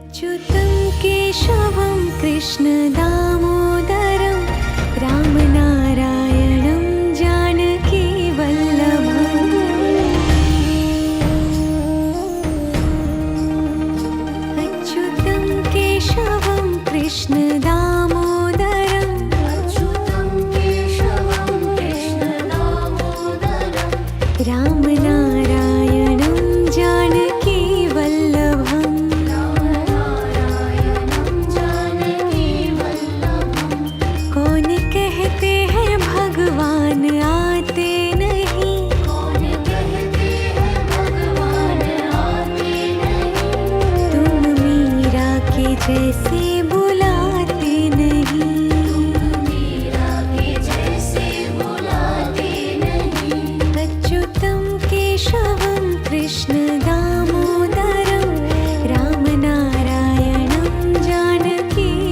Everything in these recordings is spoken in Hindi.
अच्युतं केशवं कृष्णदामोदरं रामनारायणं जानकीवल्लभम्। अच्युतं केशवं कृष्णदामोदरं रामनारायणं जानकीवल्लभम्। कौन कहते हैं भगवान आते नहीं, तुम मीरा के जैसे बुलाते नहीं। अच्युतं केशवं कृष्णदामोदरं रामनारायणं जानकीवल्लभम्।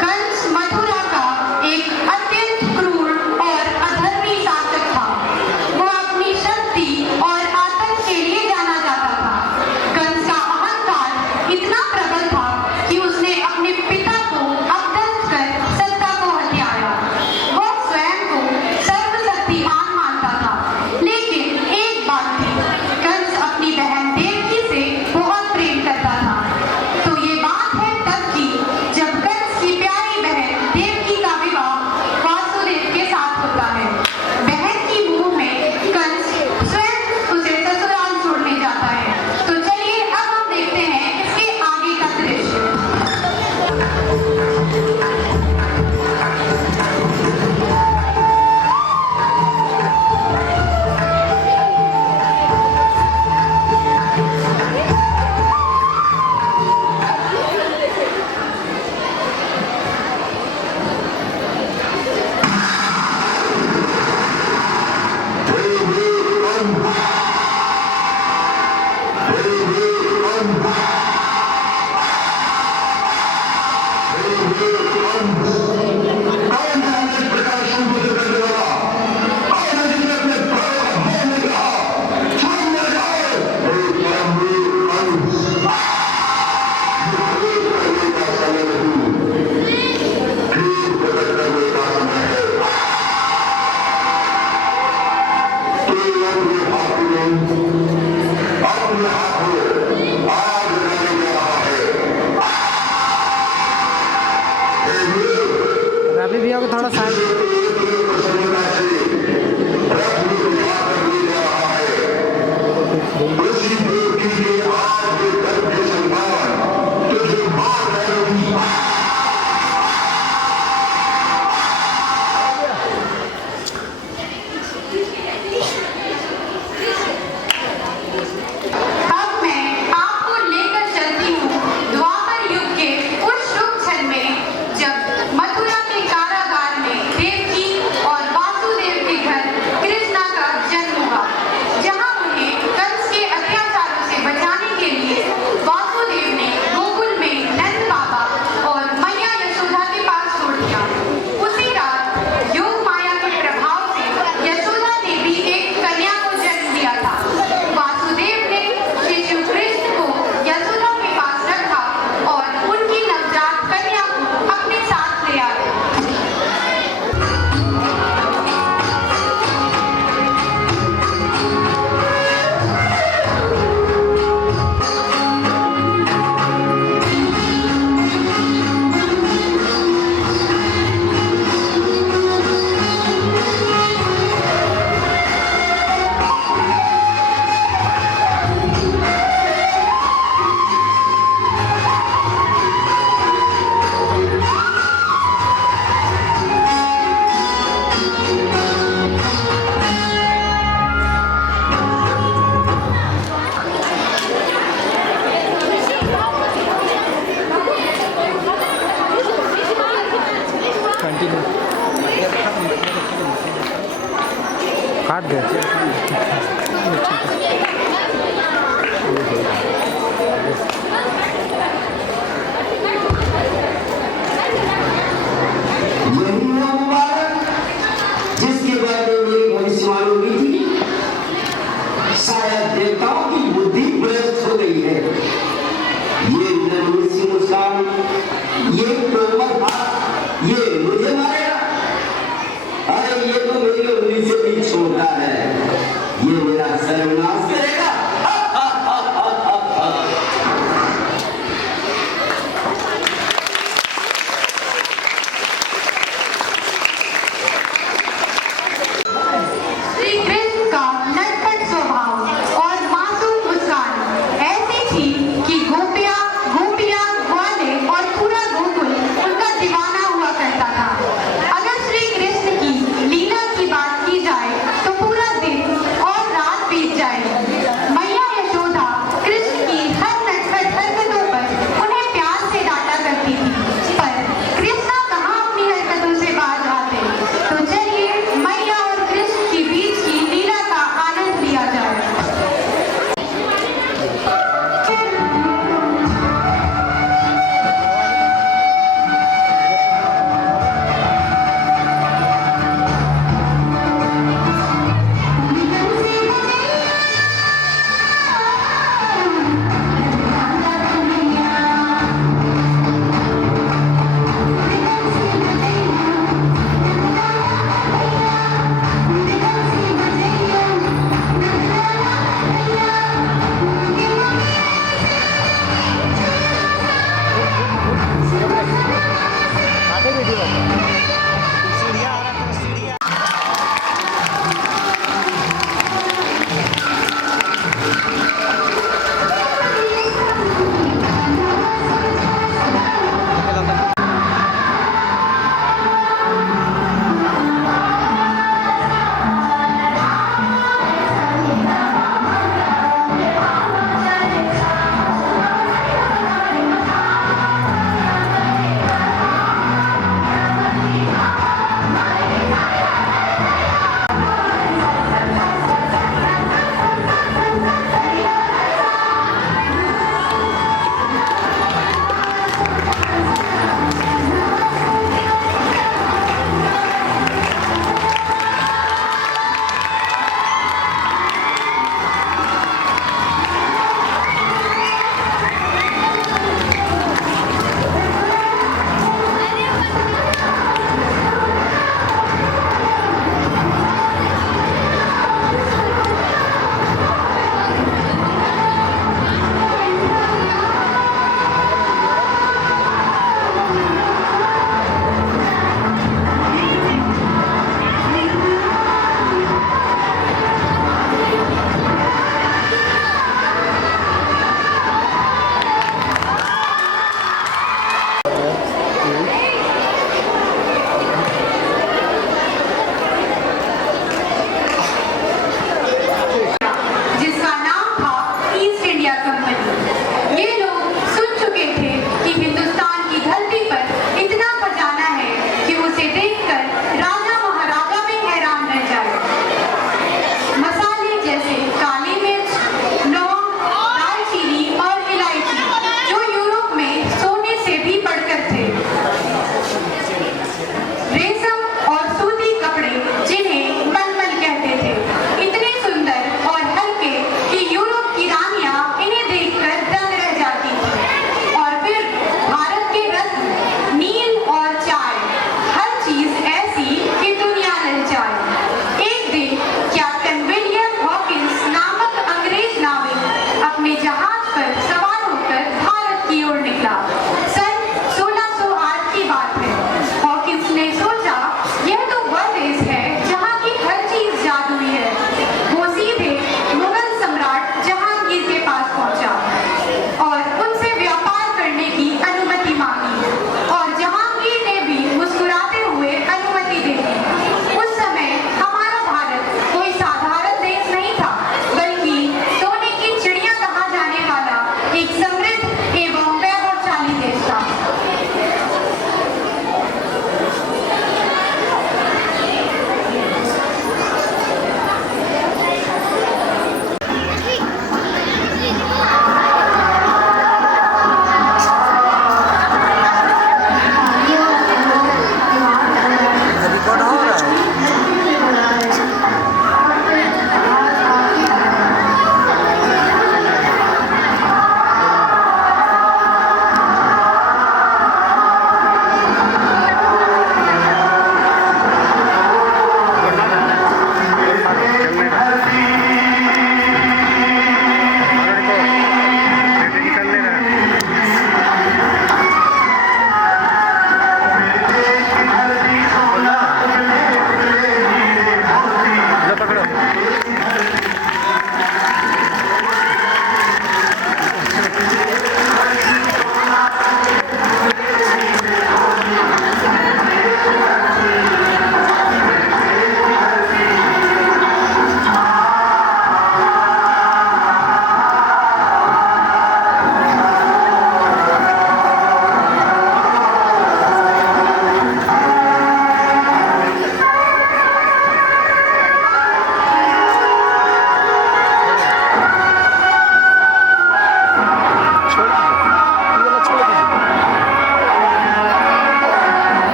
कंस मथुरा का एक अत्यंत क्रूर और अधर्मी शासक था। काट दे। जिसके बारे में मेरी भविष्यवाणी हुई थी, शायद देवताओं की बुद्धि भ्रष्ट हो गई है। ये नन्ही सी मुस्कान, ये कोमल हाथ, ये मुझे मारेगा। अरे ये तो मेरी उंगली से भी छोटा है, ये मेरा सर्वनाश करेगा। श्री कृष्ण का नटखट स्वभाव और मासूम मुस्कान ऐसी थी कि गोपियां ग्वाले और पूरा गोकुल उनका दीवाना हुआ करता था। अगर श्री कृष्ण की लीला की बात की जाए तो पूरा दिन और रात बीत जाए।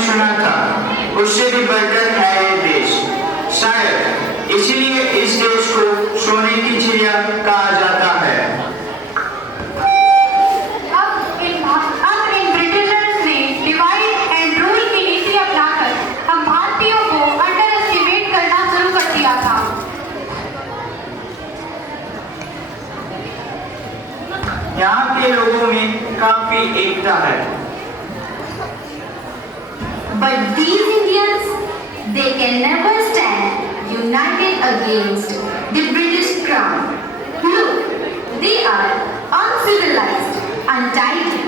आपने सुना था, उससे भी बढ़कर है ये देश। शायद इसलिए इस देश को सोने की चिड़िया कहा जाता है। अब इन ब्रिटिशर्स ने डिवाइड एंड रूल की नीति अपनाकर हम भारतीयों को अंडर एस्टिमेट करना शुरू कर दिया था। यहाँ के लोगों में काफी एकता है। But these Indians, they can never stand united against the British crown. Look, they are uncivilized, untidy,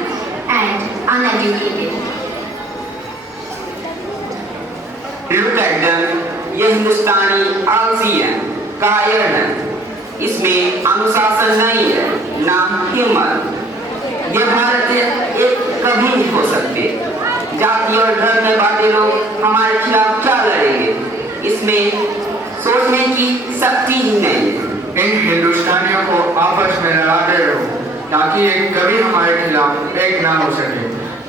and uneducated. Look at them, ये हिंदुस्तानी आलसी है, कायर है, इसमें अनुशासन नहीं है, ना हिम्मत। ये भारतीय एक कभी नहीं हो सकते। जाति और धर्म में बांटे लोग हमारे खिलाफ क्या लड़ेंगे? इसमें सोचने की शक्ति ही नहीं है। इन हिंदुस्तानियों को आपस में लड़ाते रहो ताकि ये कभी हमारे खिलाफ एक ना हो सके।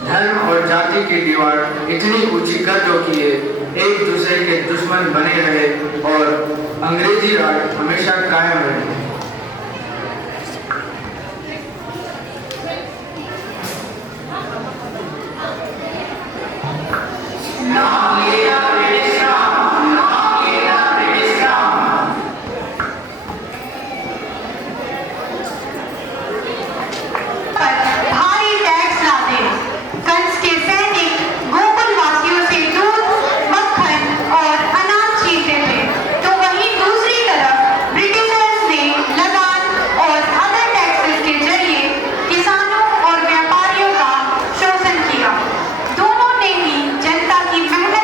धर्म और जाति की दीवार इतनी ऊंची कर दो कि ये एक दूसरे के दुश्मन बने रहे और अंग्रेजी राज हमेशा कायम रहे। भारी टैक्स लादे, कंस के सैनिक गोकुल वासियों से दूध, मक्खन और अनाज छीनते थे, तो वहीं दूसरी तरफ ब्रिटिशर्स ने लगान और अदर टैक्सेस के जरिए किसानों और व्यापारियों का शोषण किया। दोनों ने ही जनता की मेहनत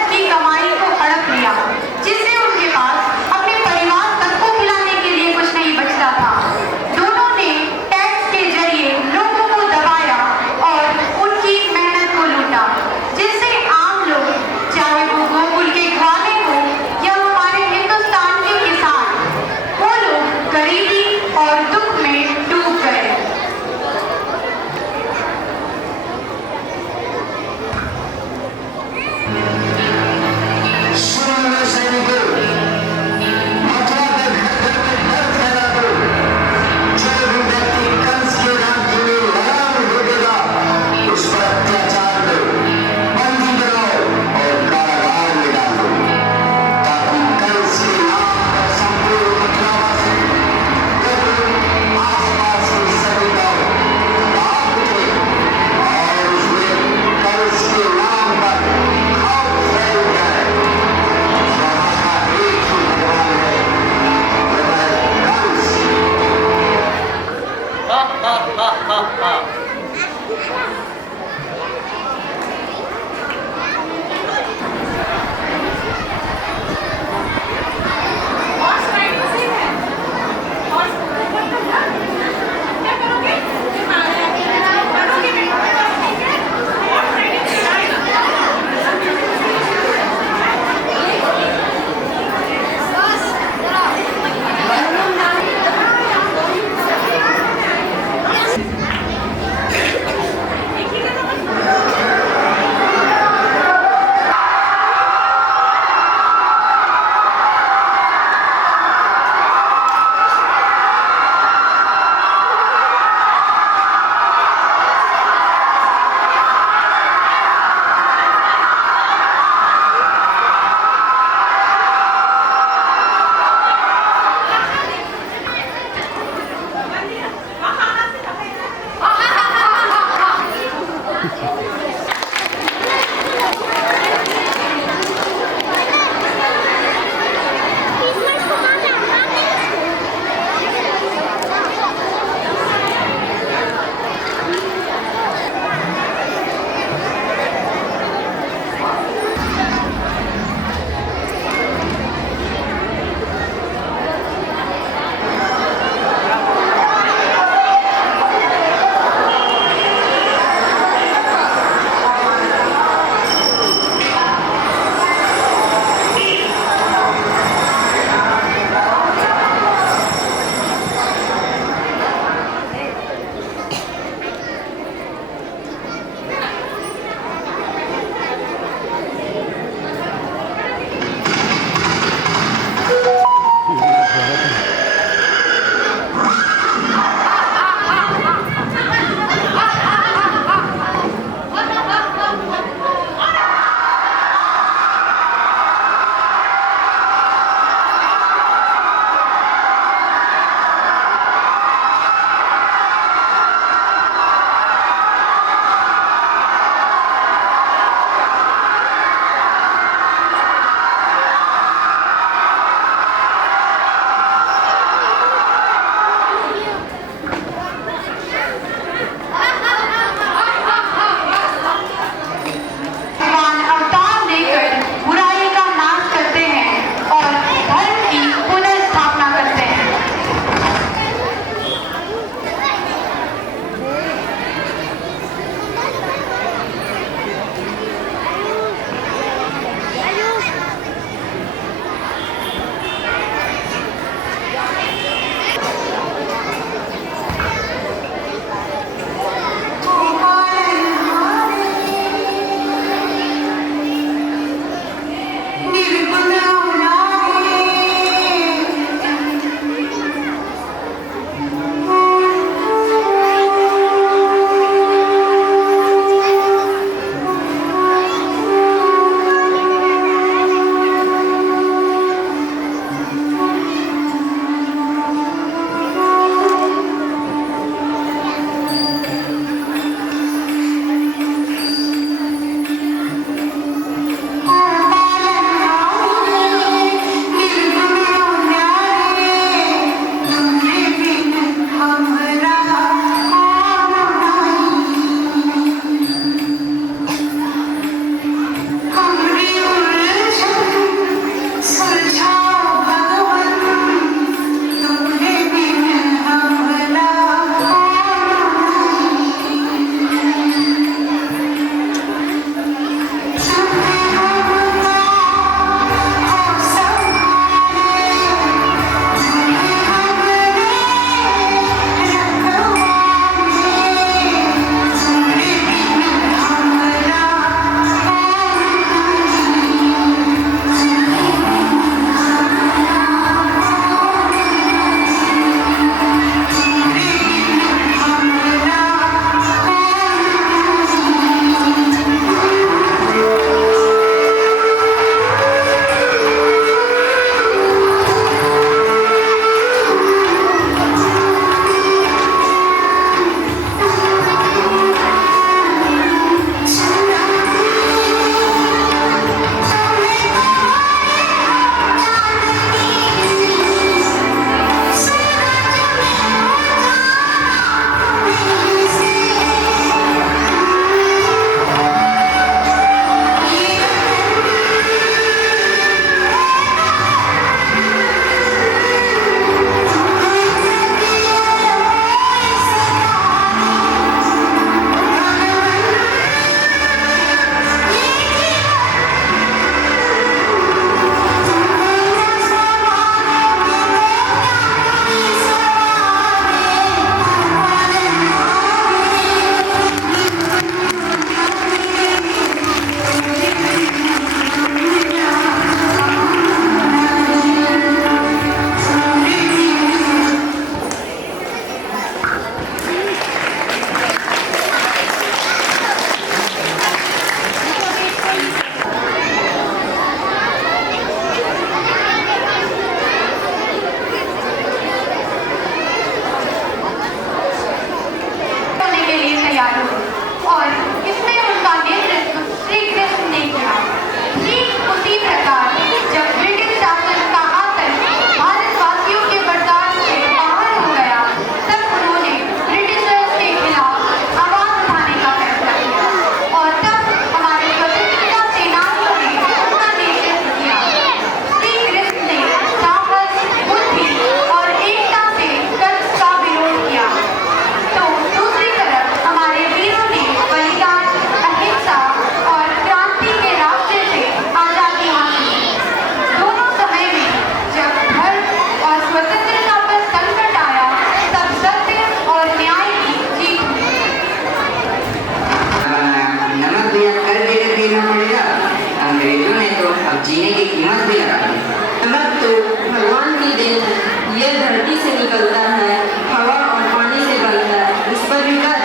जीने की कीमत भी लगा दी। नमक तो भगवान की देन है, ये धरती से निकलता है, हवा और पानी से बनता है, इस पर भी कर।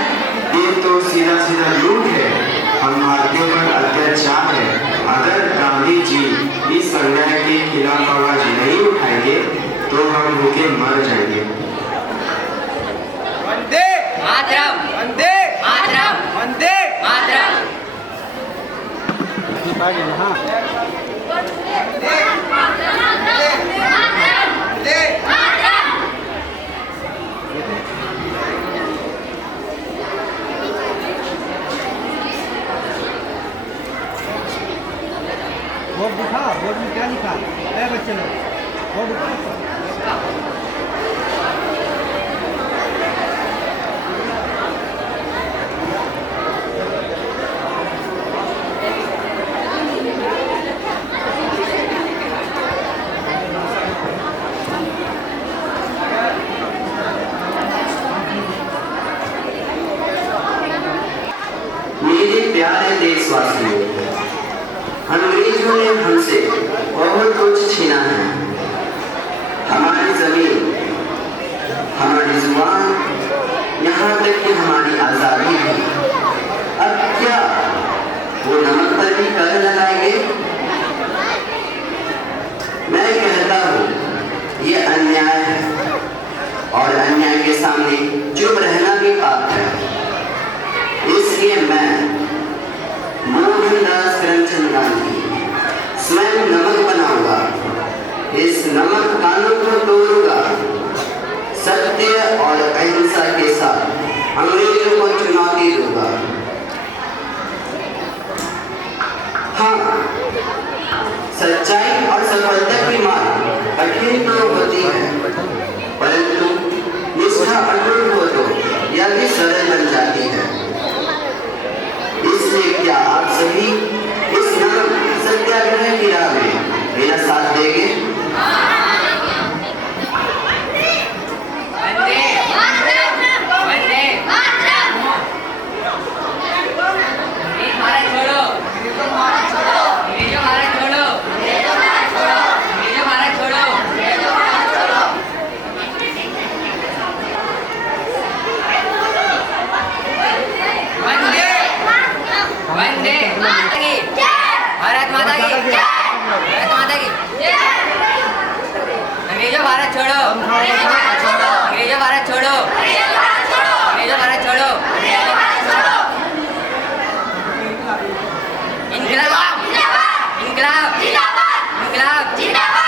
ये तो सीधा सीधा लूट है, हम भारतीयों पर अत्याचार है। अगर गांधी जी इस अन्याय के खिलाफ आवाज नहीं उठाएंगे तो हम भूखे मर जाएंगे। वंदे मातरम, वंदे मातरम, वंदे मातरम। बोर्ड दिखा, बोर्ड में क्या लिखा है बच्चे लोग? बोर्ड दिखा। मेरे प्यारे देशवासियों, अंग्रेजों ने हमसे बहुत कुछ छीना है। हमारी जमीन, हमारी जुबान, यहाँ तक कि हमारी आजादी भी। अब क्या वो नमक पर भी कर लगाएंगे? मैं कहता हूँ ये अन्याय है और अन्याय के सामने चुप रहना भी पाप है। इसलिए मैं मोहनदास करमचंद गांधी स्वयं नमक बनाऊंगा, इस नमक कानून को तोड़ूंगा, सत्य और अहिंसा के साथ अंग्रेजों को चुनौती दूंगा। हाँ, सच्चाई और सफलता की मार्ग कठिन तो होती है, परंतु निष्ठा अटूट हो तो यह भी सरल बन जाती है। इसलिए क्या आप सभी इस नमक सत्याग्रह की राह में मेरा साथ देंगे? वंदे मातरम, वंदे मातरम। एक भारत छोड़ो, अंग्रेजों भारत छोड़ो, अंग्रेजों भारत छोड़ो, अंग्रेजों भारत छोड़ो, अंग्रेजों भारत छोड़ो, अंग्रेजों भारत छोड़ो। वंदे वंदे माता की जय, भारत माता की जय, भारत माता की जय। अंग्रेजों भारत छोड़ो, अंग्रेजों भारत छोड़ो, अंग्रेजों भारत छोड़ो, अंग्रेजों भारत छोड़ो, अंग्रेजों भारत छोड़ो, अंग्रेजों भारत छोड़ो। इनकलाब जिंदाबाद, इनकलाब जिंदाबाद, इनकलाब जिंदाबाद।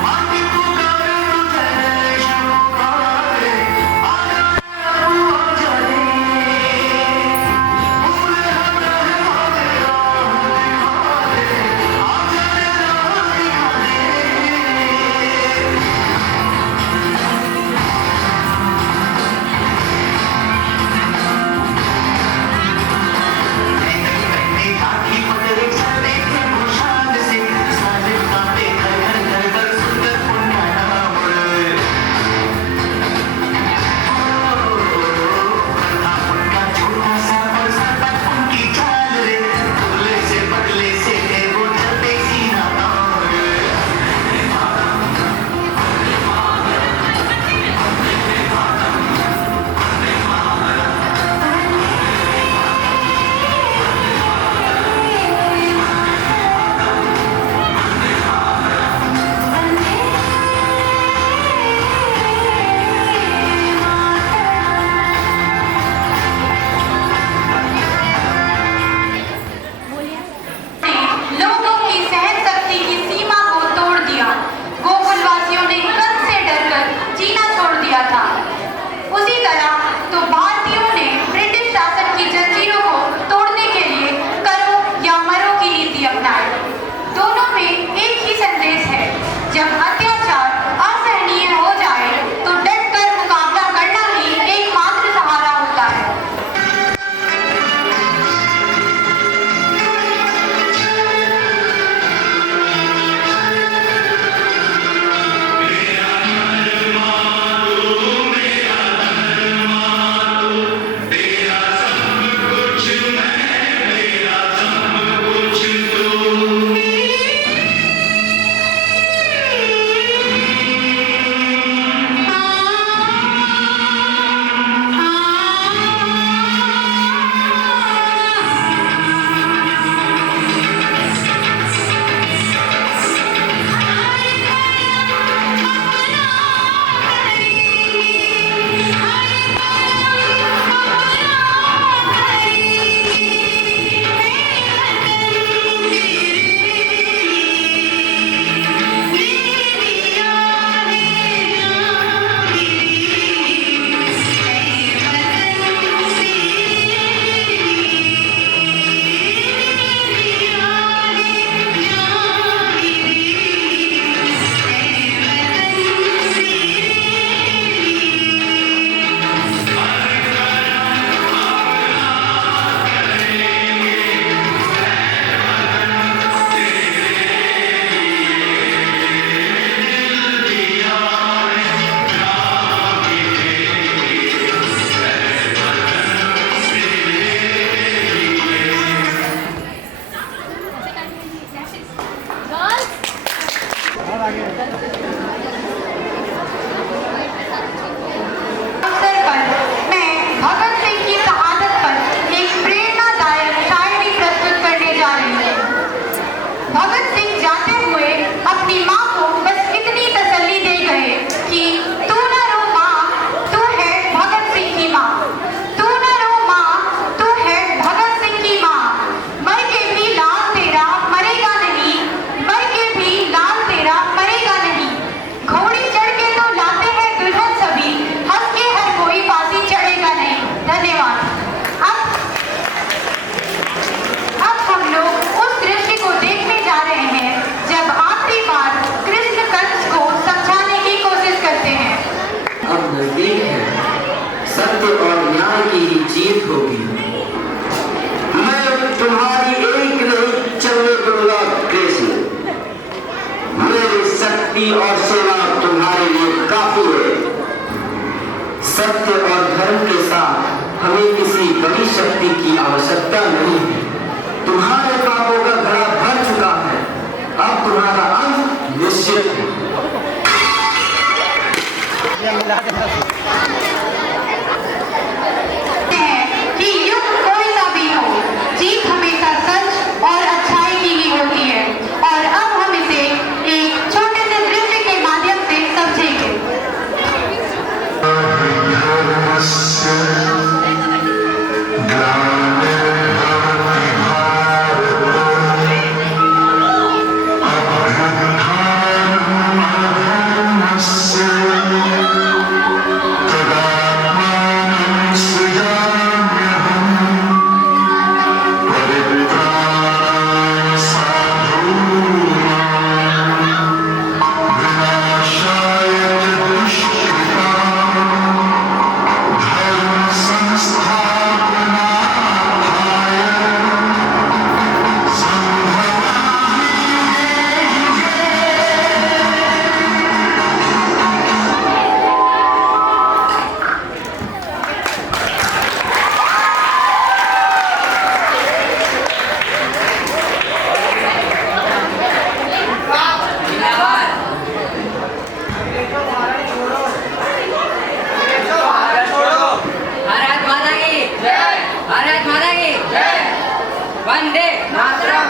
माटी पुकारे सत्य और धर्म के साथ हमें किसी बड़ी शक्ति की आवश्यकता नहीं है। तुम्हारे पापों का घड़ा भर चुका है, अब तुम्हारा अंत निश्चित है। कि युग कोई सा भी हो, जीत हमेशा सच और अच्छाई की ही होती है। और अब हम इसे एक छोटे से दृश्य के माध्यम से समझेंगे। वंदे मातरम।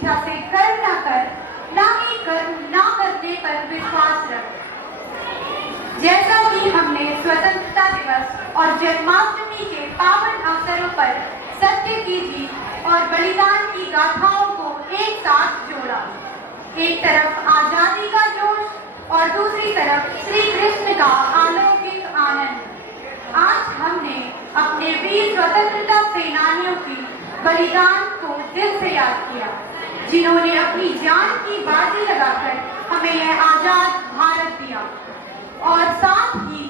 इच्छा से कर्म न कर, ना ही कर्म ना करने पर विश्वास रख। जैसा कि हमने स्वतंत्रता दिवस और जन्माष्टमी के पावन अवसरों पर सत्य की जीत और बलिदान की गाथाओं को एक साथ जोड़ा। एक तरफ आजादी का जोश और दूसरी तरफ श्री कृष्ण का अलौकिक आनंद। आज हमने अपने वीर स्वतंत्रता सेनानियों की बलिदान को दिल से याद किया, जिन्होंने अपनी जान की बाजी लगाकर हमें यह आजाद भारत दिया। और साथ ही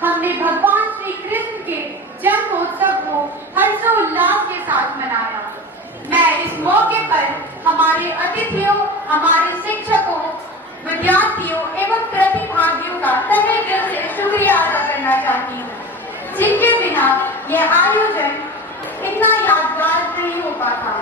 हमने भगवान श्री कृष्ण के जन्मोत्सव को हर्षोल्लास के साथ मनाया। मैं इस मौके पर हमारे अतिथियों, हमारे शिक्षकों, विद्यार्थियों एवं प्रतिभागियों का तहे दिल से शुक्रिया अदा करना चाहती हूँ, जिनके बिना यह आयोजन इतना यादगार नहीं हो पाता।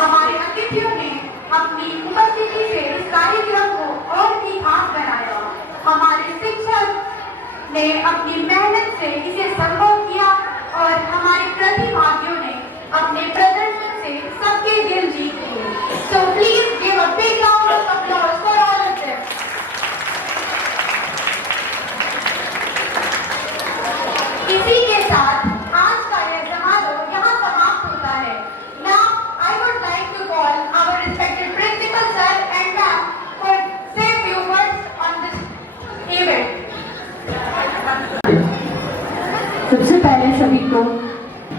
हमारे अतिथियों ने अपनी उपस्थिति से इस कार्यक्रम को और भी खास बनाया। हमारे शिक्षक ने अपनी मेहनत से इसे संभव किया और हमारे प्रतिभागियों ने अपने प्रदर्शन से सबके दिल जीत लिए। So please give a big round of applause for all of them. इसी के साथ आज का यह समारोह यहाँ समाप्त होता है। Now I would like to call our respected principal sir and ma'am for say few words on this event. सबसे पहले सभी को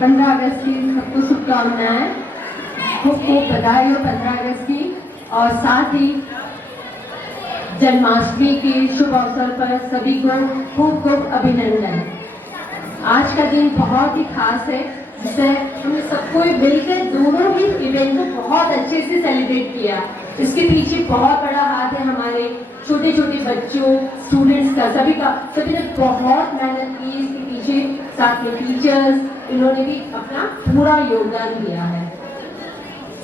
15 अगस्त की सबको शुभकामनाएं, खूब खूब बधाई हो 15 अगस्त की। और साथ ही जन्माष्टमी के शुभ अवसर पर सभी को खूब खूब अभिनंदन। आज का दिन बहुत ही खास है, जिससे हमने सबको मिलकर दोनों ही इवेंट को बहुत अच्छे से सेलिब्रेट किया। इसके पीछे बहुत बड़ा हाथ है हमारे छोटे छोटे बच्चों, स्टूडेंट्स का, सभी ने बहुत मेहनत की इसके पीछे। साथ में टीचर्स, इन्होंने भी अपना पूरा योगदान दिया है।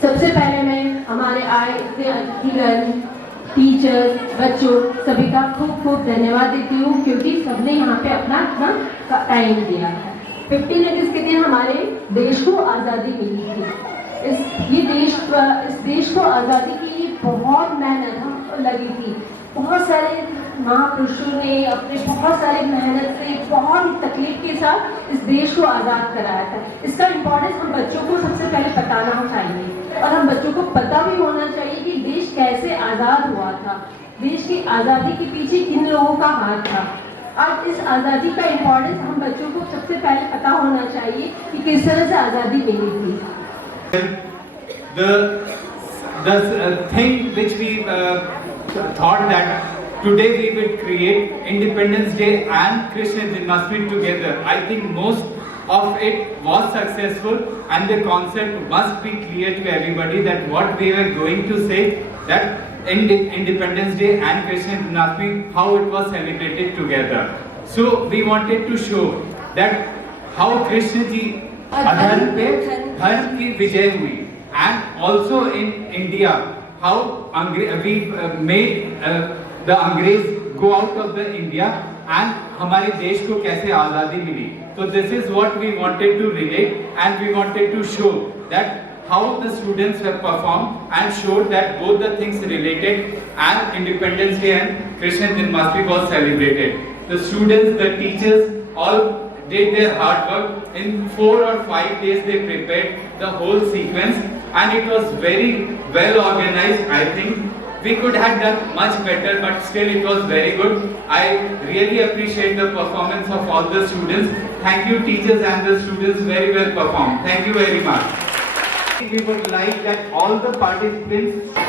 सबसे पहले मैं हमारे आए इतने अतिथिगण, टीचर्स, बच्चों सभी का खूब खूब धन्यवाद देती हूँ, क्योंकि सबने यहाँ पे अपना टाइम दिया है। 15 अगस्त के दिन हमारे देश को आज़ादी मिली थी। इस देश को आज़ादी के लिए बहुत मेहनत लगी थी। बहुत सारे महापुरुषों ने अपने बहुत सारे मेहनत से, बहुत तकलीफ के साथ इस देश को आज़ाद कराया था। इसका इम्पोर्टेंस हम बच्चों को सबसे पहले बताना चाहिए, और हम बच्चों को पता भी होना चाहिए कि देश कैसे आज़ाद हुआ था, देश की आज़ादी के पीछे किन लोगों का हाथ था। आज इस आज़ादी का इम्पोर्टेंस हम बच्चों को सबसे पहले पता होना चाहिए कि किस तरह से आज़ादी मिली थी। The thing which we thought that today we will create Independence Day and Krishna Janmashtami together. I think most of it was successful, and the concept must be clear to everybody that what we were going to say, that Independence Day and Krishna Janmashtami, how it was celebrated together. So we wanted to show that how Krishna ji अधर्म पे धर्म की विजय हुई, and also in India how we made the अंग्रेज go out of the India, and हमारे देश को कैसे आज़ादी मिली। So this is what we wanted to relate, and we wanted to show that how the students have performed and showed that both the things related, and Independence Day and Krishna Janmashtami was celebrated. The students, the teachers all did their hard work. In 4 or 5 days they prepared the whole sequence, and it was very well organized. I think we could have done much better, but still it was very good. I really appreciate the performance of all the students. Thank you teachers and the students, very well performed. Thank you very much. We would like that all the participants